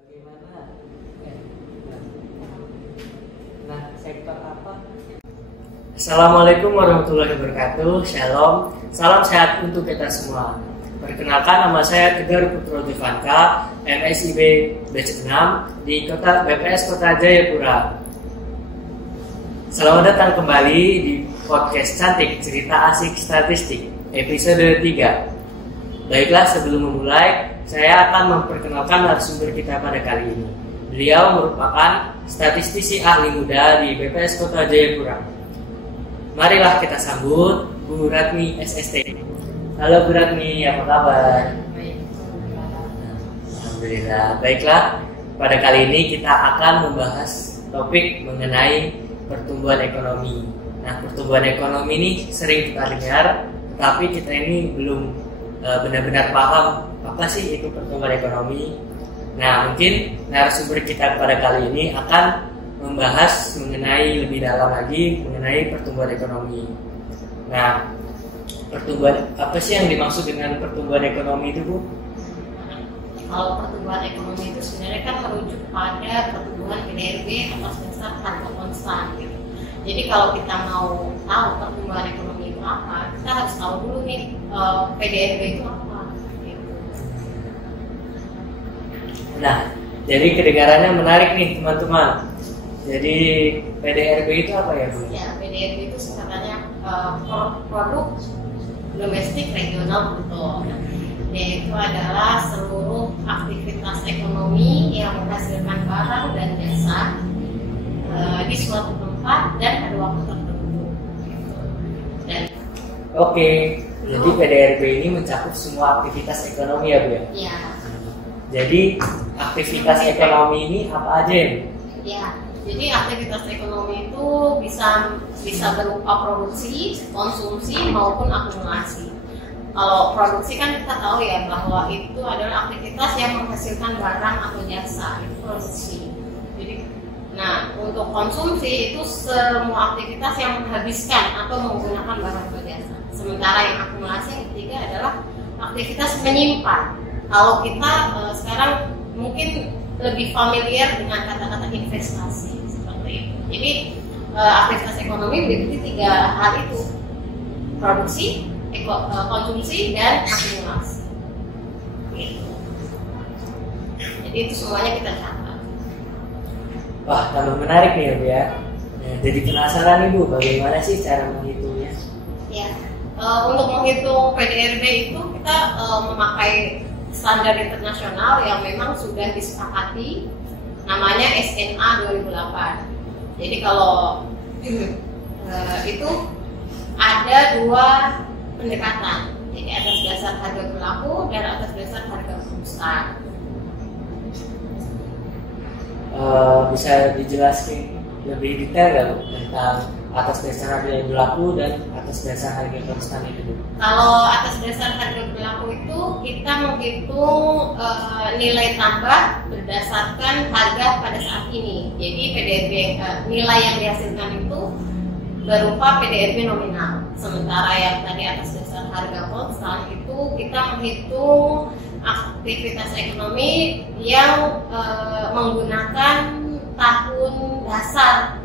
Bagaimana? Nah, sektor apa? Assalamualaikum warahmatullahi wabarakatuh. Shalom. Salam sehat untuk kita semua. Perkenalkan, nama saya Tegar Putro Devanka, MSIB Batch 6 di BPS Kota Jayapura. Selamat datang kembali di podcast Cantik Cerita Asik Statistik episode 3. Baiklah, sebelum memulai, saya akan memperkenalkan narasumber kita pada kali ini. Beliau merupakan statistisi ahli muda di BPS Kota Jayapura. Marilah kita sambut Bu Ratmi SST. Halo Bu Ratmi, apa kabar? Alhamdulillah. Baiklah, pada kali ini kita akan membahas topik mengenai pertumbuhan ekonomi. Nah, pertumbuhan ekonomi ini sering kita dengar, tapi kita ini belum benar-benar paham apa sih itu pertumbuhan ekonomi. Nah, mungkin narasumber kita pada kali ini akan membahas mengenai lebih dalam lagi mengenai pertumbuhan ekonomi. Nah, pertumbuhan apa sih yang dimaksud dengan pertumbuhan ekonomi itu, Bu? Kalau pertumbuhan ekonomi itu sebenarnya kan merujuk pada pertumbuhan PDRB atas dasar harga konstan gitu. Jadi kalau kita mau tahu pertumbuhan ekonomi itu apa, kita harus tahu dulu nih PDRB itu apa gitu. Nah, jadi kedengarannya menarik nih teman-teman. Jadi PDRB itu apa ya, Bu? Ya, PDRB itu singkatannya produk domestik regional bruto. Yaitu adalah seluruh aktivitas ekonomi yang menghasilkan barang dan jasa di suatu tempat dan pada waktu tertentu. Dan Oke, jadi PDRB ini mencakup semua aktivitas ekonomi ya, Bu ya? ya, Jadi aktivitas ekonomi ini apa aja ya, Bu? ya. Jadi aktivitas ekonomi itu bisa berupa produksi, konsumsi maupun akumulasi. Kalau produksi kan kita tahu ya bahwa itu adalah aktivitas yang menghasilkan barang atau jasa, itu produksi. Jadi, nah untuk konsumsi itu semua aktivitas yang menghabiskan atau menggunakan barang atau jasa. Sementara yang akumulasi yang ketiga adalah aktivitas menyimpan. Kalau kita sekarang mungkin lebih familiar dengan kata-kata investasi seperti itu. Jadi aktivitas ekonomi meliputi 3 hal itu: produksi, konsumsi, dan akumulasi. Gitu. Jadi itu semuanya kita catat. Wah, tambah menarik nih ya, Bu ya. Nah, jadi penasaran nih, Bu, bagaimana sih cara menghitungnya? Ya, untuk menghitung PDRB itu kita memakai standar internasional yang memang sudah disepakati, namanya SNA 2008. Jadi kalau itu ada 2 pendekatan, jadi atas dasar harga berlaku dan atas dasar harga konstan. Bisa dijelaskan lebih detail nggak, Bu, tentang atas dasar harga yang berlaku dan atas dasar harga konstan itu, Bu? Kalau atas dasar harga berlaku itu kita menghitung nilai tambah berdasarkan harga pada saat ini. Jadi PDRB nilai yang dihasilkan itu berupa PDRB nominal. Sementara yang tadi atas dasar harga konstan itu kita menghitung aktivitas ekonomi yang menggunakan tahun dasar.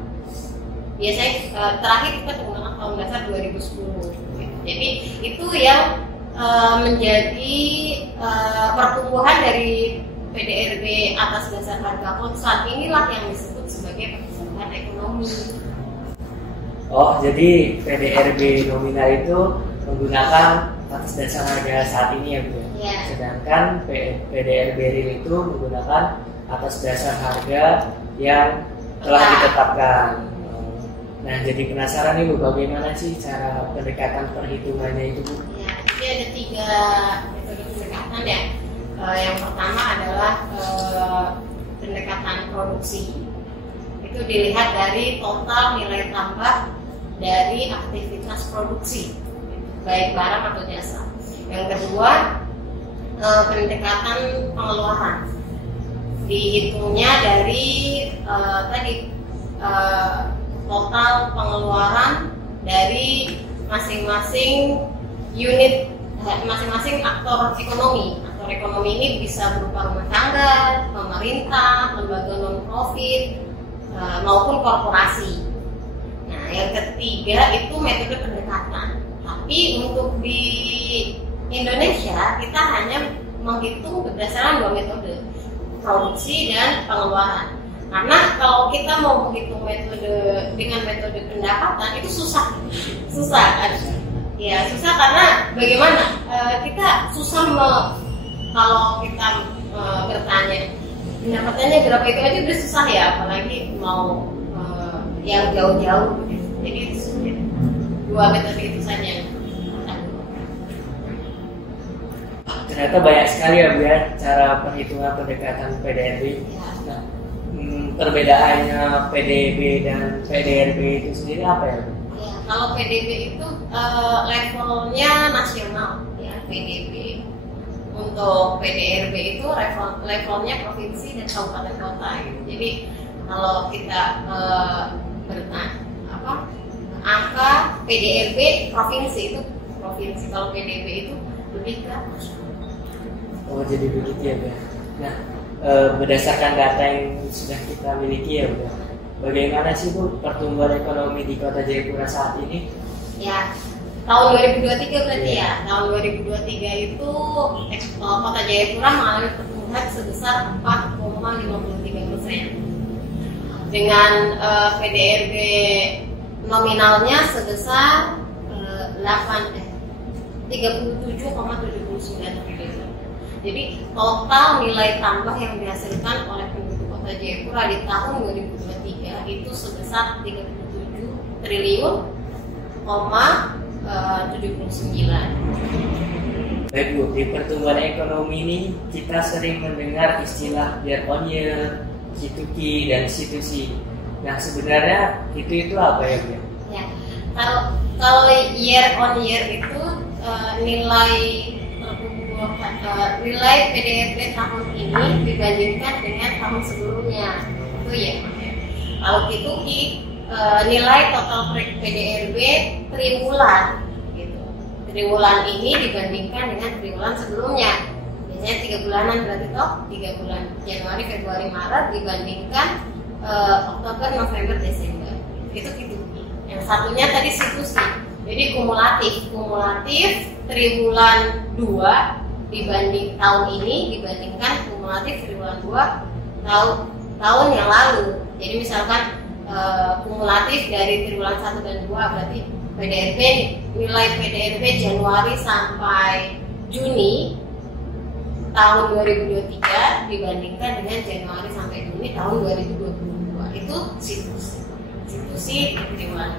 Biasanya terakhir kita menggunakan tahun dasar 2010. Jadi itu yang menjadi pertumbuhan dari PDRB atas dasar harga konstan. Inilah yang disebut sebagai pertumbuhan ekonomi. Oh, jadi PDRB nominal itu menggunakan atas dasar harga saat ini ya, Bu? Ya. Sedangkan PDRB real itu menggunakan atas dasar harga yang telah ditetapkan. Nah, jadi penasaran nih, Bu, bagaimana sih cara pendekatan perhitungannya itu, Bu? Ya, jadi ada 3 metode pendekatan ya. Yang pertama adalah pendekatan produksi. Itu dilihat dari total nilai tambah dari aktivitas produksi, baik barang atau jasa. Yang kedua, pendekatan pengeluaran. Dihitungnya dari total pengeluaran dari masing-masing unit, masing-masing aktor ekonomi atau sektor ekonomi ini bisa berupa rumah tangga, pemerintah, lembaga non-profit, maupun korporasi. Nah, yang ketiga itu metode pendekatan. Tapi untuk di Indonesia kita hanya menghitung berdasarkan dua metode, produksi dan pengeluaran. Karena kalau kita mau menghitung dengan metode pendapatan itu susah kan? Ya susah karena bagaimana kita susah kalau kita bertanya pendapatannya berapa itu aja udah susah ya, apalagi mau yang jauh-jauh. Jadi itu sulit. Dua metode itu saja yang ternyata banyak sekali ya Bu ya cara perhitungan pendekatan PDRB. Nah, perbedaannya PDB dan PDRB itu sendiri apa ya Bu? Ya, kalau PDB itu levelnya nasional ya PDB. Untuk PDRB itu levelnya provinsi dan kabupaten kota. Gitu. Jadi kalau kita bertanya angka PDRB provinsi itu provinsi, kalau PDB itu lebih ke nasional. Oh jadi begitu ya Bu. Nah berdasarkan data yang sudah kita miliki ya Bu, bagaimana sih Bu pertumbuhan ekonomi di Kota Jayapura saat ini? Ya tahun 2023 berarti ya. Tahun 2023 itu Kota Jayapura mengalami pertumbuhan sebesar 4,53%. Dengan PDRB nominalnya sebesar 37,79 triliun. Jadi total nilai tambah yang dihasilkan oleh penduduk Kota Jayapura di tahun 2023 itu sebesar 37 triliun 79. Baik Bu, di pertumbuhan ekonomi ini kita sering mendengar istilah year on year, G2G, dan institusi. Nah sebenarnya itu apa ya Bu? Ya, kalau year on year itu nilai PDRB tahun ini dibandingkan dengan tahun sebelumnya itu ya. Kalau G2G nilai total PDRB triwulan gitu. Triwulan ini dibandingkan dengan triwulan sebelumnya. Biasanya 3 bulanan berarti toh 3 bulan Januari, Februari, Maret dibandingkan Oktober, November, Desember. Itu G2G. Yang satunya tadi situsi. Jadi kumulatif triwulan 2 dibanding tahun ini dibandingkan kumulatif triwulan 2 tahun yang lalu. Jadi misalkan kumulatif dari triwulan 1 dan 2 berarti PDRB nilai PDRB Januari sampai Juni tahun 2023 dibandingkan dengan Januari sampai Juni tahun 2022 itu situsi triwulan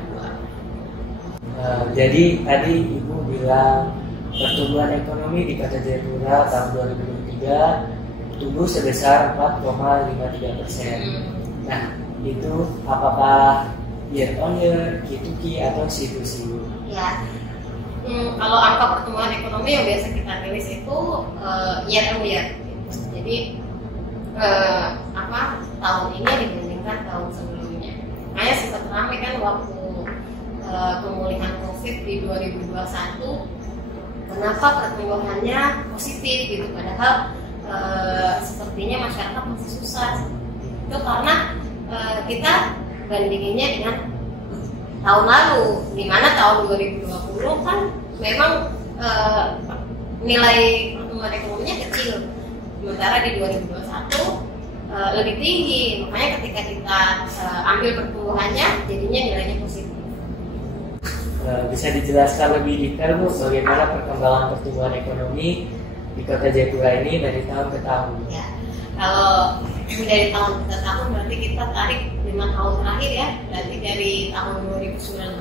2. Jadi tadi Ibu bilang pertumbuhan ekonomi di Kota Jayapura tahun 2023 tumbuh sebesar 4,53%. Nah, itu apakah year on year, G2G atau situsi? Ya, kalau angka pertumbuhan ekonomi yang biasa kita rilis itu year on year. Jadi tahun ini dibandingkan tahun sebelumnya. Makanya sempat ramai kan waktu pemulihan COVID di 2021. Kenapa pertumbuhannya positif gitu, padahal sepertinya masyarakat masih susah. Itu karena kita bandinginnya dengan tahun lalu, di mana tahun 2020 kan memang nilai pertumbuhan ekonominya kecil, sementara di 2021 lebih tinggi. Makanya ketika kita ambil pertumbuhannya, jadinya nilainya positif. Bisa dijelaskan lebih detail Bu bagaimana perkembangan pertumbuhan ekonomi di Kota Jayapura ini dari tahun ke tahun? Ya, kalau dari tahun ke tahun berarti kita tarik 5 tahun terakhir ya. Berarti dari tahun 2019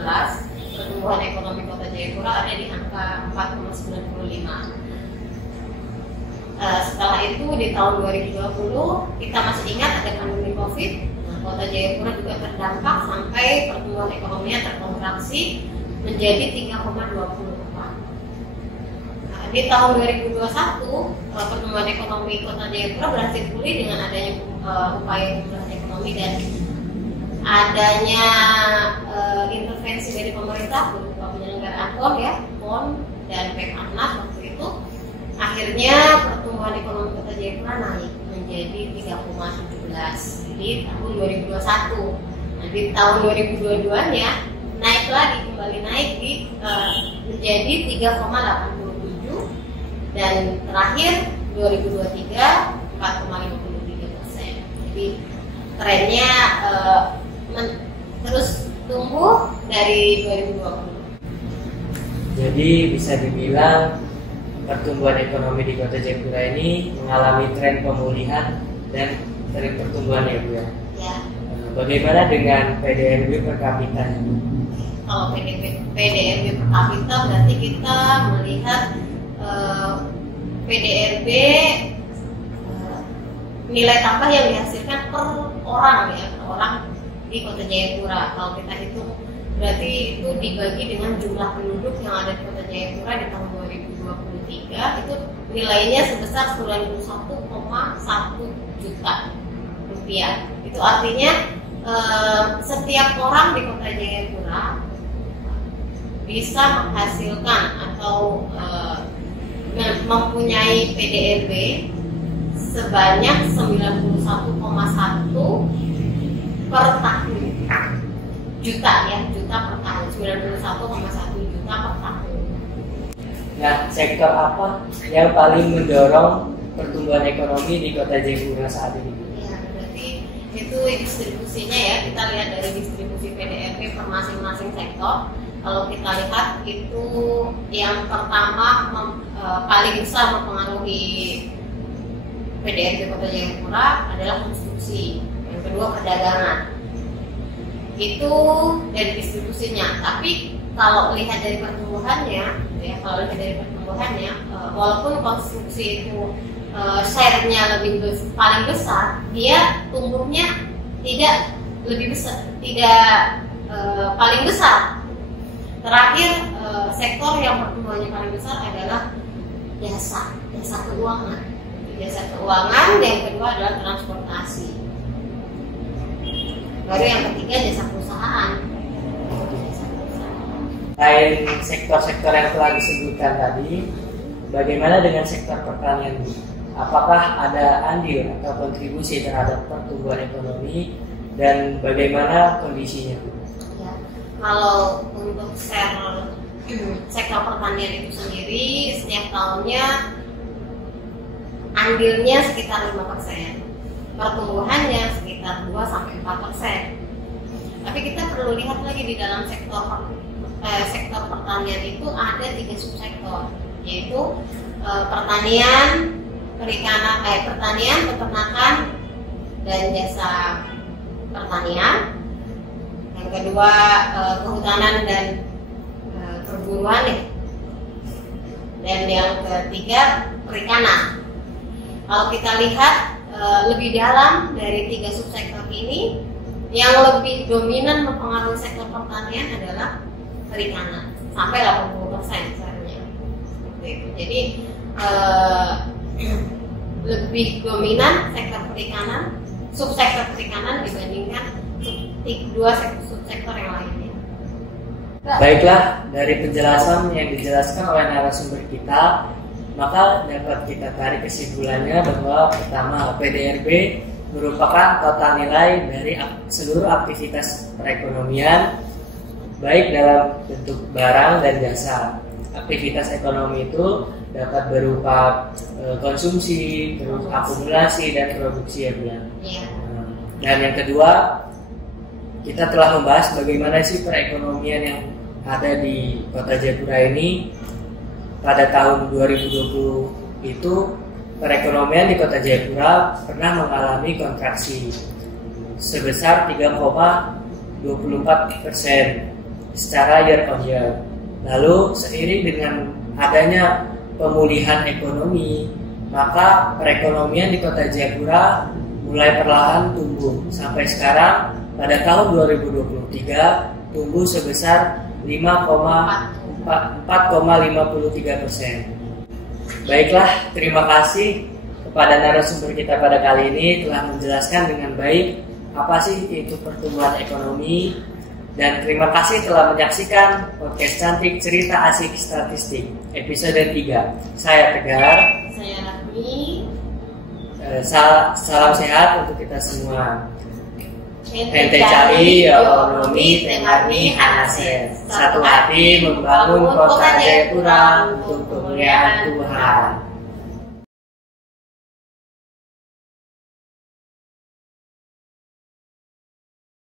pertumbuhan ekonomi Kota Jayapura ada di angka 4,95. Setelah itu di tahun 2020 kita masih ingat ada pandemi COVID. Kota Jayapura juga terdampak sampai pertumbuhan ekonominya terkontraksi menjadi 3,24. Di tahun 2021 pertumbuhan ekonomi Kota Jayapura berhasil pulih dengan adanya upaya pemulihan ekonomi dan adanya intervensi dari pemerintah berupa penyelenggaraan PON dan PEPANAS waktu itu. Akhirnya pertumbuhan pertumbuhan ekonomi Kota Jayapura naik menjadi 3,17 di tahun 2021. Nah, di tahun 2022-nya naik lagi, kembali naik menjadi 3,87, dan terakhir 2023 4,53%. Jadi trennya terus tumbuh dari 2020. Jadi bisa dibilang pertumbuhan ekonomi di Kota Jayapura ini mengalami tren pemulihan dan tren pertumbuhan ya Bu ya. Ya. Bagaimana dengan PDRB per kapita? Kalau PDRB per kapita berarti kita melihat PDRB nilai tambah yang dihasilkan per orang di Kota Jayapura. Kalau kita hitung berarti itu dibagi dengan jumlah penduduk yang ada di Kota Jayapura di tahun 2023 itu nilainya sebesar 91,1 juta rupiah. Itu artinya setiap orang di Kota Jayapura bisa menghasilkan atau mempunyai PDRB sebanyak 91,1 per tahun. Juta per tahun, 91,1 juta per tahun. Nah, sektor apa yang paling mendorong pertumbuhan ekonomi di Kota Jayapura saat ini? Ya, berarti itu distribusinya ya, kita lihat dari distribusi PDRB per masing-masing sektor. Kalau kita lihat itu yang pertama paling besar mempengaruhi PDRB Kota Jayapura adalah konstruksi, yang kedua perdagangan. Itu dari distribusinya. Tapi kalau lihat dari pertumbuhannya, walaupun konstruksi itu share-nya paling besar, dia tumbuhnya tidak paling besar. Terakhir sektor yang pertumbuhannya paling besar adalah jasa keuangan. Jasa keuangan, yang kedua adalah transportasi. Baru yang ketiga jasa perusahaan. Selain sektor-sektor yang telah disebutkan tadi, bagaimana dengan sektor pertanian? Apakah ada andil atau kontribusi terhadap pertumbuhan ekonomi dan bagaimana kondisinya? Ya, kalau untuk sektor pertanian itu sendiri setiap tahunnya andilnya sekitar 5%. Pertumbuhannya sekitar 2-4%. Tapi kita perlu lihat lagi di dalam sektor pertanian itu ada 3 subsektor, yaitu pertanian, peternakan, dan jasa pertanian. Yang kedua kehutanan dan perburuan, dan yang ketiga perikanan. Kalau kita lihat lebih dalam dari 3 subsektor ini, yang lebih dominan mempengaruhi sektor pertanian adalah perikanan, sampai 80% sebenarnya. Jadi lebih dominan subsektor perikanan dibandingkan 2 subsektor yang lainnya. Baiklah, dari penjelasan yang dijelaskan oleh narasumber kita, maka dapat kita tarik kesimpulannya bahwa pertama, PDRB merupakan total nilai dari seluruh aktivitas perekonomian, baik dalam bentuk barang dan jasa. Aktivitas ekonomi itu dapat berupa konsumsi, terus akumulasi dan produksi ya Bu. Dan yang kedua, kita telah membahas bagaimana sih perekonomian yang ada di Kota Jayapura ini. Pada tahun 2020 itu perekonomian di Kota Jayapura pernah mengalami kontraksi sebesar 3,24% secara year on year. Lalu seiring dengan adanya pemulihan ekonomi, maka perekonomian di Kota Jayapura mulai perlahan tumbuh. Sampai sekarang pada tahun 2023 tumbuh sebesar 4,53%. Baiklah, terima kasih kepada narasumber kita pada kali ini telah menjelaskan dengan baik apa sih itu pertumbuhan ekonomi, dan terima kasih telah menyaksikan podcast Cantik Cerita Asik Statistik episode 3. Saya Tegar, saya Rafmi. Salam sehat untuk kita semua. Ente cari ekonomi Tengarni Hanase. Satu hati membangun kota Jayapura untuk kemuliaan Tuhan.